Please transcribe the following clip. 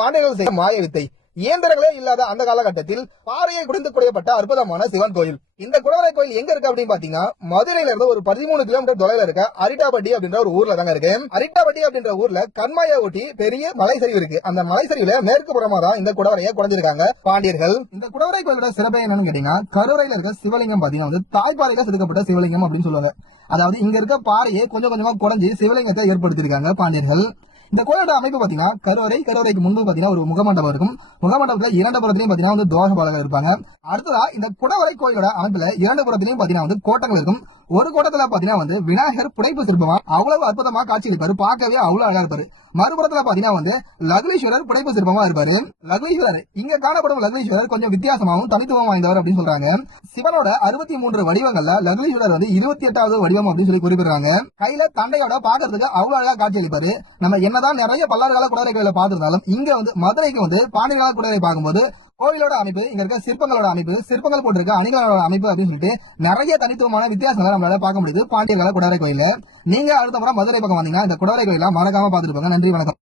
பாண்டியர்கள் செய்த மாய வித்தை. இயந்திரங்களே இல்லாத அந்த காலகட்டத்தில் பாறையை குடைந்து குடையப்பட்ட அற்புதமான சிவன் கோயில். இந்த குடவரை கோயில் எங்க இருக்கு அப்படின்னு பாத்தீங்கன்னா, மதுரையில இருந்து ஒரு 13 கிலோமீட்டர் தொலைல இருக்க அரிட்டாபட்டி அப்படின்ற ஒரு ஊர்ல தாங்க இருக்கு. அரிட்டாபட்டி அப்படின்ற ஊர்ல கண்மாயை ஒட்டி பெரிய மலைசரிவு இருக்கு. அந்த மலைசரிவுல மேற்கு புறமா தான் இந்த குடவரையை குடைஞ்சிருக்காங்க பாண்டியர்கள். இந்த குடவரை கோயிலோட சிறப்பு என்னன்னு கேட்டீங்கன்னா, கருவறையில இருக்க சிவலிங்கம் பாத்தீங்கன்னா வந்து தாய்ப்பாறையில செதுக்கப்பட்ட சிவலிங்கம் அப்படின்னு சொல்லுவாங்க. அதாவது இங்க இருக்க பாறையை கொஞ்சம் கொஞ்சமா குறைஞ்சி சிவலிங்கத்தை ஏற்படுத்தியிருக்காங்க பாண்டியர்கள். இந்த கோயிலோட அமைப்பு பாத்தீங்கன்னா, கருவறைக்கு முன்பு பாத்தீங்கன்னா ஒரு முகமண்டபம் இருக்கும். முகமண்டபத்துல 2 புறத்திலையும் பாத்தீங்கன்னா வந்து தோஷபாலகர் இருப்பாங்க. அடுத்ததா இந்த குடவரை கோயிலோட அமைப்புல 2 புறத்திலையும் பாத்தீங்கன்னா வந்து கோட்டங்கள் இருக்கும். ஒரு கோட்டத்துல பாத்தீங்கன்னா வந்து விநாயகர் புடைப்பு சிற்பமா அவ்வளவு அற்புதமா காட்சி அளிப்பாரு. பார்க்கவே அவ்வளவு அழகா இருப்பாரு. மறுபுறத்துல பாத்தீங்கன்னா வந்து லக்னேஸ்வரர் புடைப்பு சிற்பமா இருப்பாரு. லக்னேஸ்வரர் இங்க காணப்படும் லக்னேஸ்வரர் கொஞ்சம் வித்தியாசமாகவும் தனித்துவம் வாய்ந்தவர் அப்படின்னு சொல்றாங்க. சிவனோட 63 வடிவங்கள்ல லக்னேஸ்வரர் வந்து 28வது வடிவம் அப்படின்னு சொல்லி குறிப்பிடுறாங்க. கையில தண்டையோட பாக்குறதுக்கு அவ்வளவு அழகா காட்சி அளிப்பாரு. நம்ம என்னதான் நிறைய பல்லாறு கால குடவரை கோயில பார்த்திருந்தாலும் இங்க வந்து மதுரைக்கு வந்து பாண்டிய கால குடவரை பார்க்கும்போது கோயிலோட அமைப்பு, இங்க இருக்க சிற்பங்களோட அமைப்பு, சிற்பங்கள் போட்டிருக்க அணிகளோட அமைப்பு அப்படின்னு சொல்லிட்டு நிறைய தனித்துவமான வித்தியாசங்களை நம்மளால பார்க்க முடியுது பாண்டிய கால குடவரை கோயில. நீங்க அடுத்த முறை மதுரை பக்கம் வந்தீங்கன்னா இந்த குடவரை கோயில மறக்காம பார்த்துட்டு போங்க. நன்றி, வணக்கம்.